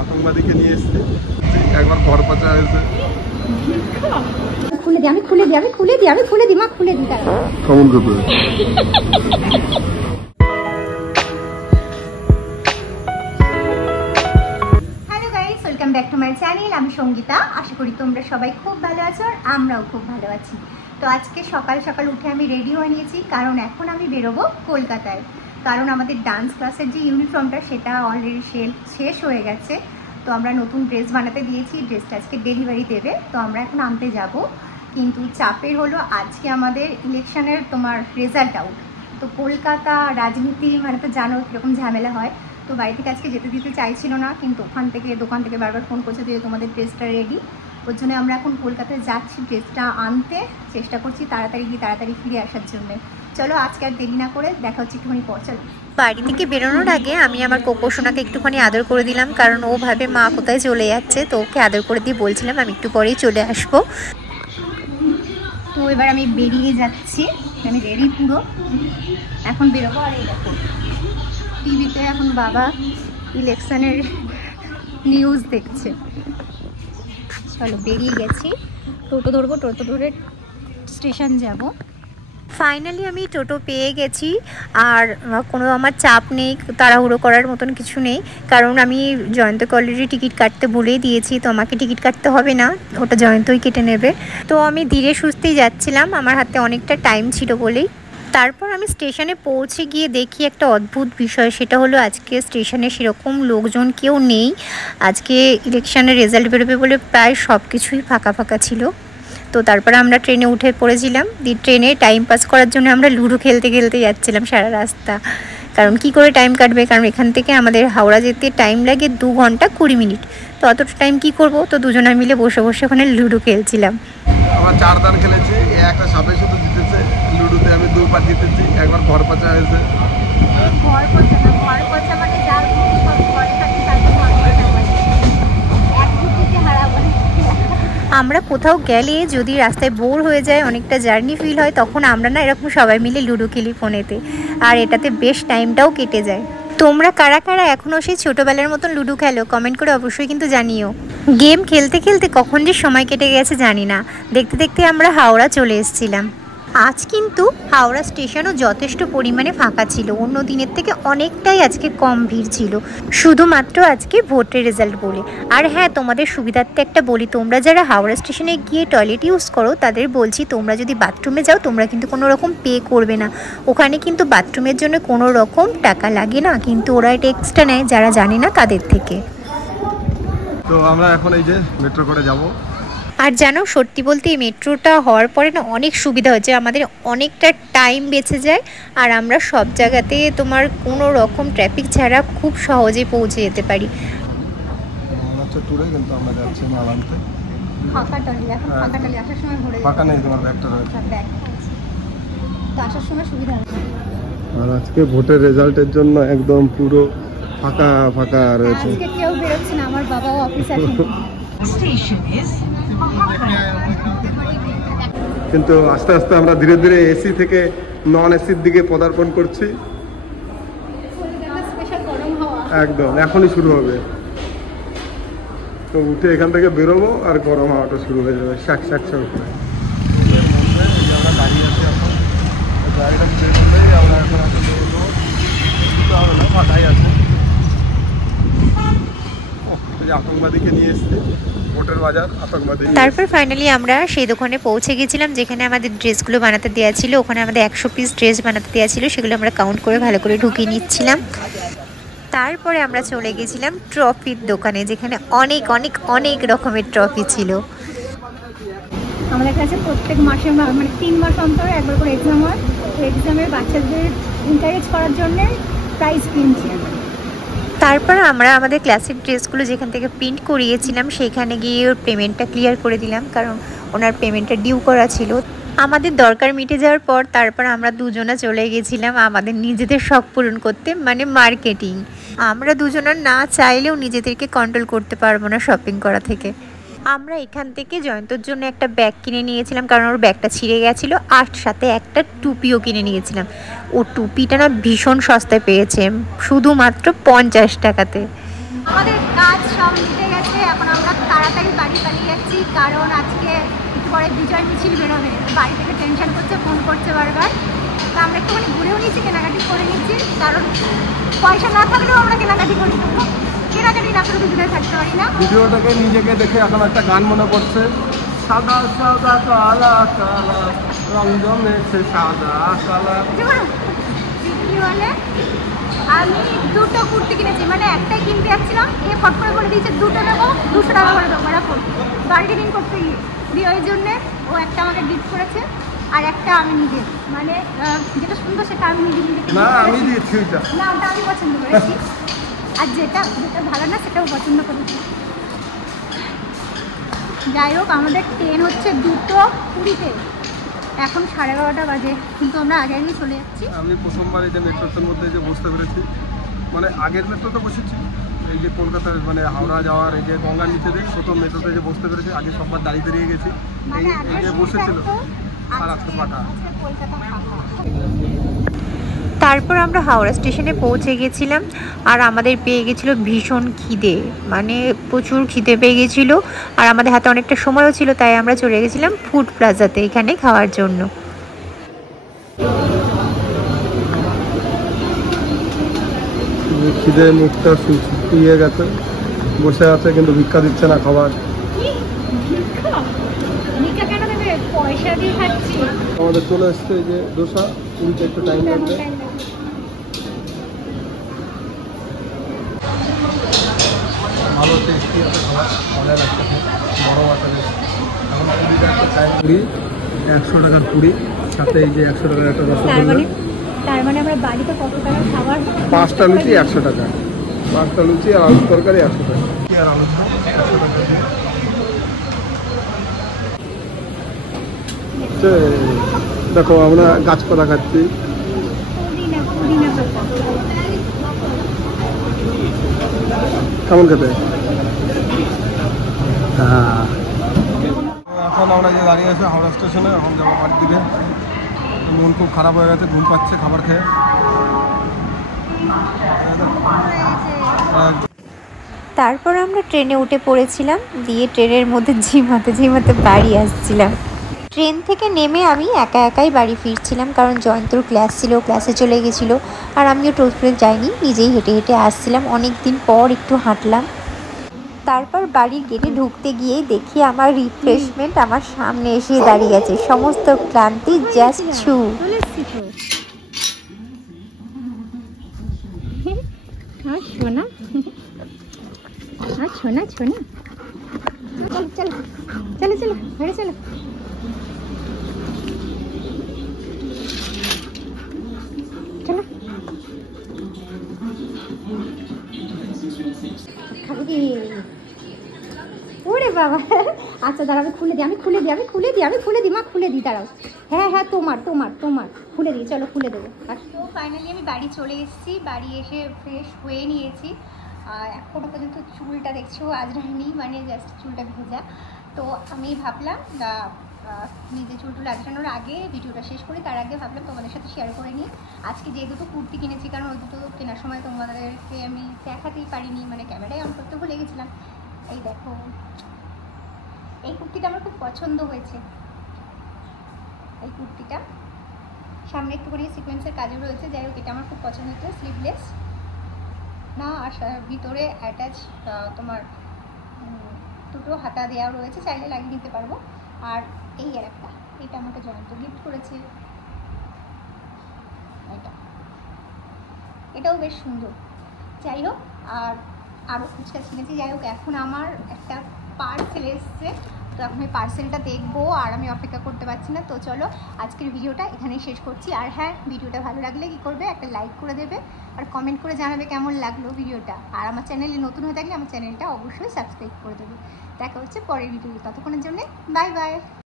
আতঙ্কবাদীকে নিয়ে এসেছি, একবার ঘর পাচা হয়েছে। খুলে দিই, আমি খুলে দিই, আমি খুলে দিই, আমি খুলে দিই, মা খুলে দিই। তারা কেমন করবে? Hello guys, welcome back to my channel. আমি সঙ্গীতা। আশা করি তোমরা সবাই খুব ভালো আছো আর আমরাও খুব ভালো আছি। তো আজকে সকাল সকাল উঠে আমি রেডি হয়ে নিয়েছি, কারণ এখন আমি বেরোবো কলকাতায়। কারণ আমাদের ডান্স ক্লাসের যে ইউনিফর্মটা সেটা অলরেডি শেষ হয়ে গেছে। তো আমরা নতুন ড্রেস বানাতে দিয়েছি, ড্রেসটা আজকে ডেলিভারি দেবে। তো আমরা এখন আনতে যাব, কিন্তু চাপের হলো আজকে আমাদের ইলেকশনের রেজাল্ট আউট। তো কলকাতা রাজনীতি মানে তো জানো কীরকম ঝামেলা হয়। তো বাড়ি থেকে আজকে যেতে দিতে চাইছিল না, কিন্তু দোকান থেকে বারবার ফোন করছে যে তোমাদের ড্রেসটা রেডি। ওর জন্য আমরা এখন কলকাতায় যাচ্ছি ড্রেসটা আনতে, চেষ্টা করছি তাড়াতাড়ি ফিরে আসার জন্য। চলো আজকে আর দেরি না করে দেখা হচ্ছে একটুখানি পর। চলো। বাড়ি থেকে বেরোনোর আগে আমি আমার কোকো সোনাকে একটুখানি আদর করে দিলাম, কারণ ও ভাবে মা কোথায় চলে যাচ্ছে। তো ওকে আদর করে দিয়ে বলছিলাম আমি একটু পরেই চলে আসবো। তো এবার আমি বেরিয়ে যাচ্ছি, আমি রেডি পুরো, এখন বেরোবো। আর এই দেখো টিভিতে এখন বাবা ইলেকশনের নিউজ দেখছে। চলো বেরিয়ে গেছি, টোটো ধরবো, টোটো ধরে স্টেশন যাব। ফাইনালি আমি টোটো পেয়ে গেছি, আর কোনো আমার চাপ নেই, তাড়াহুড়ো করার মতন কিছু নেই, কারণ আমি জয়ন্তকে অলরেডি টিকিট কাটতে বলেই দিয়েছি। তো আমাকে টিকিট কাটতে হবে না, ওটা জয়ন্তই কেটে নেবে। তো আমি ধীরে সুস্থেই যাচ্ছিলাম, আমার হাতে অনেকটা টাইম ছিল বলেই। তারপর আমি স্টেশনে পৌঁছে গিয়ে দেখি একটা অদ্ভুত বিষয়, সেটা হলো আজকে স্টেশনে সেরকম লোকজন কেউ নেই। আজকে ইলেকশনের রেজাল্ট বেরোবে বলে প্রায় সব কিছুই ফাঁকা ফাঁকা ছিল। তো তারপরে আমরা ট্রেনে উঠে পড়েছিলাম, ট্রেনে টাইম পাস করার জন্য আমরা লুডো খেলতে যাচ্ছিলাম সারা রাস্তা। কারণ কি করে টাইম কাটবে, কারণ এখান থেকে আমাদের হাওড়া যেতে টাইম লাগে 2 ঘন্টা 20 মিনিট। তো অতটা টাইম কি করব, তো দুজনে মিলে বসে বসে ওখানে লুডো খেলছিলাম। আমার 4 দান খেলেছি, একটা সাপে শুধু জিতেছে, লুডোতে আমি 2 বার জিতেছি, একবার ঘর পাচা হয়েছে। আমরা কোথাও গেলে যদি রাস্তায় বোর হয়ে যায়, অনেকটা জার্নি ফিল হয়, তখন আমরা না এরকম সবাই মিলে লুডো খেলি ফোনেতে, আর এটাতে বেশ টাইমটাও কেটে যায়। তোমরা কারা কারা এখনও সেই ছোটোবেলার মতন লুডো খেলো কমেন্ট করে অবশ্যই কিন্তু জানিও। গেম খেলতে খেলতে কখন যে সময় কেটে গেছে জানি না। দেখতে দেখতে আমরা হাওড়া চলে এসেছিলাম। আজ কিন্তু হাওড়া স্টেশনও যথেষ্ট পরিমাণে ফাঁকা ছিল, অন্য দিনের থেকে অনেকটাই আজকে কম ভিড় ছিল, শুধুমাত্র আজকে ভোটের রেজাল্ট বলে। আর হ্যাঁ, তোমাদের সুবিধার্থে একটা বলি, তোমরা যারা হাওড়া স্টেশনে গিয়ে টয়লেট ইউজ করো তাদের বলছি, তোমরা যদি বাথরুমে যাও তোমরা কিন্তু কোনো রকম পে করবে না। ওখানে কিন্তু বাথরুমের জন্য কোনো রকম টাকা লাগে না, কিন্তু ওরা এটা এক্সট্রা নেয় যারা জানে না তাদের থেকে। তো আমরা এখন এই যে মেট্রো করে যাব। আর জানো, সত্যি বলতে এই মেট্রোটা হওয়ার পরে না অনেক সুবিধা হয়েছে, আমাদের অনেকটা টাইম বেঁচে যায়, আর আমরা সব জায়গাতে কোনো রকম ট্রাফিক ছাড়া খুব সহজে পৌঁছে যেতে পারি। ট্যুরে কিন্তু আমরা যাচ্ছি মাল আনতে। আসার সময় ভরে ফাঁকা নেই, তোমার ব্যাগটা রয়েছে। তো আসার সময় সুবিধা হবে। আর আজকে ভোটের রেজাল্টের জন্য একদম পুরো ফাঁকা ফাঁকা রয়েছে। আজকে কেউ বেরোচ্ছে না, আমার বাবাও অফিস আছে। কিন্তু আস্তে আস্তে আমরা ধীরে ধীরে এসি থেকে নন এসির দিকে পদার্পণ করছি। একদম এখনই শুরু হবে। তো উঠে এখান থেকে বেরোবো আর গরম হাওয়াটা শুরু হয়ে যাবে শাক করে। আমরা দাঁড়িয়ে আছি এখন, গাড়িটা বেরোলেই আমরা এখন ফাঁকাই আছে। আতঙ্কবাদীকে নিয়ে এসছে, ভোটের বাজার আতঙ্কবাদী। তারপর ফাইনালি আমরা সেই দোকানে পৌঁছে গেছিলাম যেখানে আমাদের ড্রেসগুলো বানাতে দেওয়া ছিল। ওখানে আমাদের 100 পিস ড্রেস বানাতে দেওয়া ছিল, সেগুলো আমরা কাউন্ট করে ভালো করে ঢুকিয়ে নিচ্ছিলাম। তারপরে আমরা চলে গেছিলাম ট্রফির দোকানে, যেখানে অনেক অনেক অনেক রকমের ট্রফি ছিল। আমাদের কাছে প্রত্যেক মাসে মানে 3 মাস অন্তর একবার করে এক্সাম হয়। এক্সামের বাচ্চাদের এনকারেজ করার জন্য প্রাইজ কিনছি। তারপর আমরা আমাদের ক্লাসিক ড্রেসগুলো যেখান থেকে প্রিন্ট করিয়েছিলাম সেইখানে গিয়ে ওর পেমেন্টটা ক্লিয়ার করে দিলাম, কারণ ওনার পেমেন্টটা ডিউ করা ছিল। আমাদের দরকার মিটে যাওয়ার পর তারপর আমরা দুজনা চলে গেছিলাম আমাদের নিজেদের শখ পূরণ করতে, মানে মার্কেটিং। আমরা দুজনা না চাইলেও নিজেদেরকে কন্ট্রোল করতে পারবো না শপিং করা থেকে। আমরা এখান থেকে জয়ন্তর জন্য একটা ব্যাগ কিনে নিয়েছিলাম, কারণ ওর ব্যাগটা ছিঁড়ে গেছিলো, আর সাথে একটা টুপিও কিনে নিয়েছিলাম। ও টুপিটা না ভীষণ সস্তায় পেয়েছে, শুধুমাত্র 50 টাকাতে। আমাদের কাজ সব মিটে গেছে। এখন আমরা তাড়াতাড়ি বাড়ি পালিয়ে যাচ্ছি, কারণ আজকে একটু পরে বিজয় মিছিল বেরোবে। বাড়ি থেকে টেনশন করছে, ফোন করছে বারবার। তো আমরা একটুখানি ঘুরেও নিচ্ছি, কেনাকাটি করে নিচ্ছি, কারণ পয়সা না থাকলেও আমরা কেনাকাটি করে নেবো। কেনাকাটি না করে দুজনে থাকতে পারি না। ভিডিওটাকে নিজেকে দেখে এখন একটা গান মনে পড়ছে, সাদা সাদা কালা কালা রং জমেছে সাদা কালা। বলে আমি দুটো কুর্তি কিনেছি, মানে একটাই কিনতে যাচ্ছিলাম, এ ফট করে বলে দিয়েছে দুটো নেবো, 200 টাকা করে দেবো। এরকম বার্গেনিং করতে গিয়ে দিয়ে ওই জন্যে ও একটা আমাকে গিফট করেছে, আর একটা আমি নিজে, মানে যেটা সুন্দর সেটা আমি নিজে নিজে না আমি দিয়েছি ওইটা, না ওটা আমি পছন্দ করেছি, আর যেটা যেটা ভালো না সেটাও পছন্দ করেছি। যাই হোক, আমাদের ট্রেন হচ্ছে 2:20-তে, এখন 11:30 বাজে, কিন্তু আমরা আগে আগেই চলে যাচ্ছি। আমি প্রথমবার এই যে মেট্রোর মধ্যে যে বসতে পেরেছি, মানে আগের মেট্রোতে বসেছি, এই যে কলকাতার মানে হাওড়া যাওয়ার এই যে গঙ্গার নিচে দিয়ে প্রথম মেট্রোতে যে বসতে পেরেছি। আগে সববার দাঁড়িয়ে দাঁড়িয়ে গেছি, এই যে বসেছিল, আর আজকে ফাঁকা। তারপর আমরা হাওড়া স্টেশনে পৌঁছে গেছিলাম, আর আমাদের পেয়ে গেছিলো ভীষণ খিদে, মানে প্রচুর খিদে পেয়ে গেছিলো, আর আমাদের হাতে অনেকটা সময়ও ছিল, তাই আমরা চলে গেছিলাম ফুড প্লাজাতে এখানে খাওয়ার জন্য। খিদে মুখটা শুকিয়ে গেছে, বসে আছে কিন্তু ভিক্ষা দিচ্ছে না খাবার। আমাদের চলে এসছে এই যে দোসা, পুরিতে একটু টাইম লাগবে। ভালো টেস্টি আছে খাবার, মজা লাগছে, বড় আছে। এখন পুরিটা একটা টাইম, পুরি 100 টাকার পুরি, সাথে এই যে 100 টাকার একটা রসগোল্লা। তার মানে আমরা বাড়িতে কত টাকার খাবার? 5টা লুচি 100 টাকা, 5টা লুচি আর আলুর তরকারি 100 টাকা, আর আলুর তরকারি 100 টাকা দিয়ে। দেখো আমরা গাছপালা খাচ্ছি, কেমন খেতে? হ্যাঁ, এখন আমরা যে দাঁড়িয়ে আছি হাওড়া স্টেশনে, এখন যাবো বাড়ির দিকে। মন খুব খারাপ হয়ে গেছে, ঘুম পাচ্ছে খাবার খেয়ে। তারপর আমরা ট্রেনে উঠে পড়েছিলাম, দিয়ে ট্রেনের মধ্যে ঝিমাতে ঝিমাতে বাড়ি আসছিলাম। ট্রেন থেকে নেমে আমি একা একাই বাড়ি ফিরছিলাম, কারণ জয়ন্তর ক্লাস ছিল, ক্লাসে চলে গেছিলো, আর আমিও টোস্টে যাইনি, নিজেই হেঁটে হেঁটে আসছিলাম। অনেক দিন পর একটু হাঁটলাম। তারপর বাড়ির গেটে ঢুকতে গিয়েই দেখি আমার রিফ্রেশমেন্ট আমার সামনে এসে দাঁড়িয়ে আছে, সমস্ত ক্লান্তি জাস্ট ছু। শোনা শোনা শোনা, চলো চলো চলো ঘরে চলো। চলো খাবি? ওরে বাবা, আচ্ছা দাঁড়াও, আমি খুলে দিই মা, খুলে দিই, দাঁড়াও। হ্যাঁ হ্যাঁ, তোমার খুলে দিই, চলো খুলে দেবো। তো ফাইনালি আমি বাড়ি চলে এসেছি, বাড়ি এসে ফ্রেশ হয়ে নিয়েছি। এখনও পর্যন্ত চুলটা দেখছো আজরাইনি, মানে জাস্ট চুলটা ভেজা। তো আমি ভাবলাম নিজে চুলটুল আজরানোর আগে ভিডিওটা শেষ করি, তার আগে ভাবলাম তোমাদের সাথে শেয়ার করে নিই আজকে যে দুটো কুর্তি কিনেছি, কারণ ওই দুটো কেনার সময় তোমাদেরকে আমি দেখাতেই পারিনি, মানে ক্যামেরায় অন করতে ভুলে গেছিলাম। এই দেখো, এই কুর্তিটা আমার খুব পছন্দ হয়েছে। এই কুর্তিটা সামনে একটুখানি সিকোয়েন্সের কাজও রয়েছে, যাই হোক এটা আমার খুব পছন্দ হয়েছে। স্লিভলেস না, আর ভিতরে অ্যাটাচ তোমার দুটো হাতা দেওয়া রয়েছে, চাইলে লাগিয়ে নিতে পারবো। আর এই আর একটা, এটা আমাকে জয়ন্ত গিফট করেছে, এটাও বেশ সুন্দর। যাই হোক, আর আরও ফুচকাচ কিনেছি। যাই হোক, এখন আমার একটা পার্সেল এসছে, তো এখন আমি পার্সেলটা দেখবো, আর আমি অপেক্ষা করতে পারছি না। তো চলো আজকের ভিডিওটা এখানেই শেষ করছি। আর হ্যাঁ, ভিডিওটা ভালো লাগলে কী করবে, একটা লাইক করে দেবে, আর কমেন্ট করে জানাবে কেমন লাগলো ভিডিওটা। আর আমার চ্যানেলে নতুন হয়ে থাকলে আমার চ্যানেলটা অবশ্যই সাবস্ক্রাইব করে দেবে। দেখা হচ্ছে পরের ভিডিও, ততক্ষণের জন্য বাই বাই।